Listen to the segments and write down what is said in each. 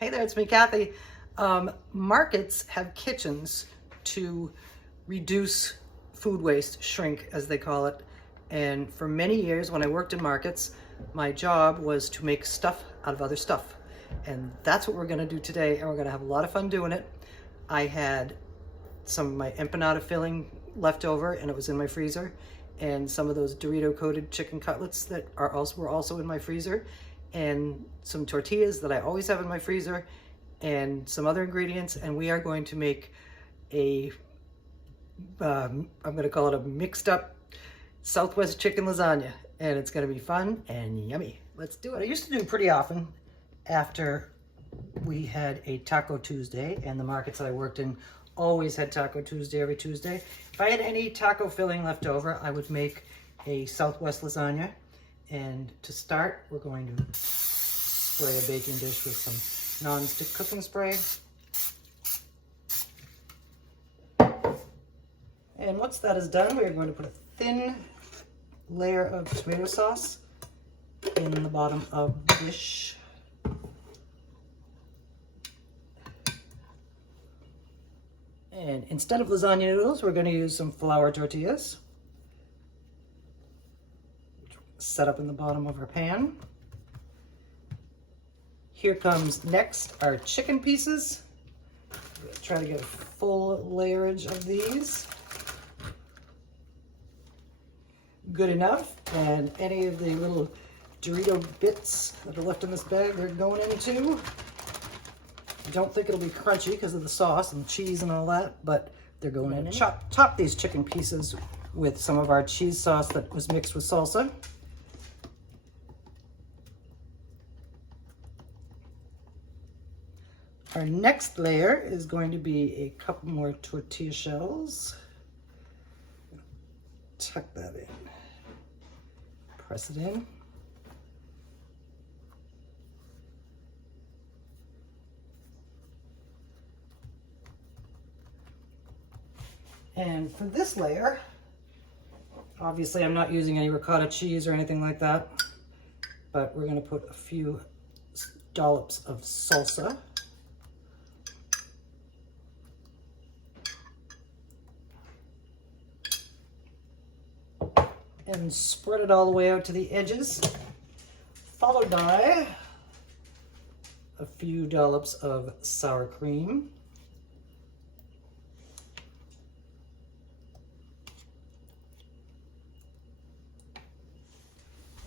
Hey there, it's me, Kathy. Markets have kitchens to reduce food waste, shrink as they call it. And for many years when I worked in markets, my job was to make stuff out of other stuff. And that's what we're gonna do today, and we're gonna have a lot of fun doing it. I had some of my empanada filling left over and it was in my freezer, and some of those Dorito coated chicken cutlets that were also in my freezer, and some tortillas that I always have in my freezer, and some other ingredients. And we are going to make a I'm going to call it a mixed up Southwest chicken lasagna, and it's going to be fun and yummy. Let's do it. I used to do pretty often after we had a Taco Tuesday, and the markets that I worked in always had Taco Tuesday every Tuesday. If I had any taco filling left over, I would make a Southwest lasagna. And to start, we're going to spray a baking dish with some non-stick cooking spray. And once that is done, we are going to put a thin layer of tomato sauce in the bottom of the dish. And instead of lasagna noodles, we're going to use some flour tortillas. Set up in the bottom of our pan. Here comes next our chicken pieces. Try to get a full layerage of these. Good enough. And any of the little Dorito bits that are left in this bag, they're going in too. I don't think it'll be crunchy because of the sauce and cheese and all that, but they're going in. Top these chicken pieces with some of our cheese sauce that was mixed with salsa. Our next layer is going to be a couple more tortilla shells. Tuck that in. Press it in. And for this layer, obviously I'm not using any ricotta cheese or anything like that, but we're going to put a few dollops of salsa. And spread it all the way out to the edges, followed by a few dollops of sour cream.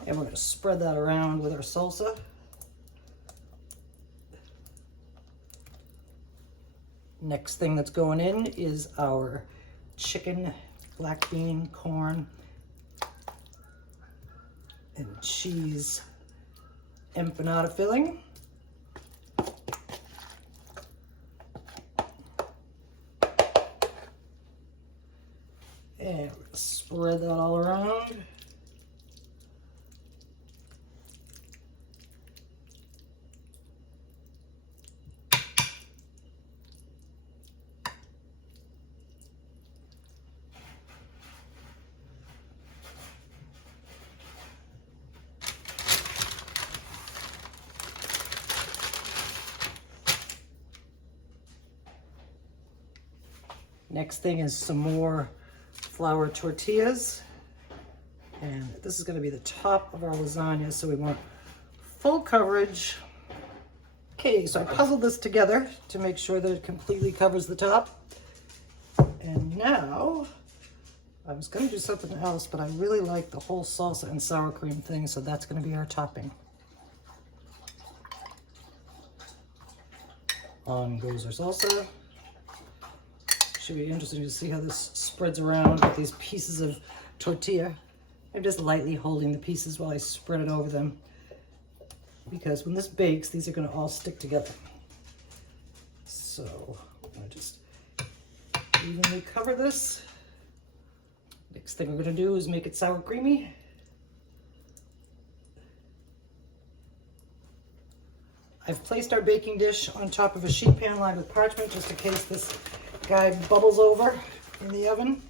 And we're going to spread that around with our salsa. Next thing that's going in is our chicken, black bean, corn, and cheese empanada filling. And spread that all around. Next thing is some more flour tortillas. And this is going to be the top of our lasagna, so we want full coverage. Okay, so I puzzled this together to make sure that it completely covers the top. And now, I was going to do something else, but I really like the whole salsa and sour cream thing, so that's going to be our topping. On goes our salsa. Should be interesting to see how this spreads around with these pieces of tortilla. I'm just lightly holding the pieces while I spread it over them, because when this bakes, these are going to all stick together. So I'm going to just evenly cover this. Next thing we're going to do is make it sour creamy. I've placed our baking dish on top of a sheet pan lined with parchment just in case this guy bubbles over in the oven.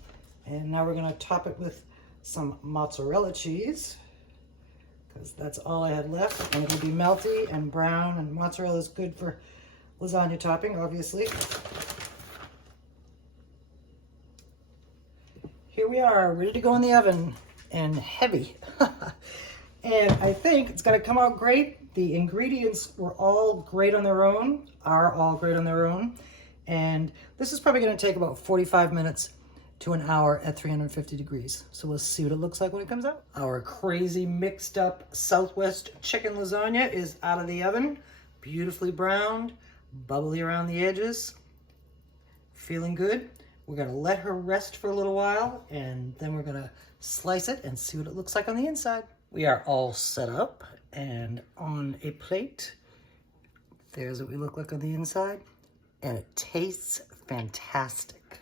And now we're going to top it with some mozzarella cheese. because that's all I had left. And it'll be melty and brown, and mozzarella is good for lasagna topping, obviously. Here we are, ready to go in the oven, and heavy. And I think it's gonna come out great. The ingredients were all great on their own, are all great on their own. And this is probably gonna take about 45 minutes to an hour at 350 degrees. So we'll see what it looks like when it comes out. Our crazy mixed up Southwest chicken lasagna is out of the oven, beautifully browned, bubbly around the edges, feeling good. We're gonna let her rest for a little while, and then we're gonna slice it and see what it looks like on the inside. We are all set up and on a plate. There's what we look like on the inside, and it tastes fantastic.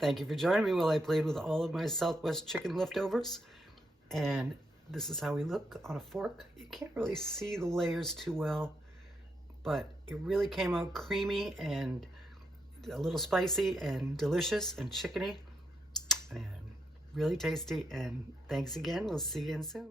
Thank you for joining me while I played with all of my Southwest chicken leftovers. And this is how we look on a fork. You can't really see the layers too well, but it really came out creamy and a little spicy and delicious and chickeny and really tasty. And thanks again. We'll see you again soon.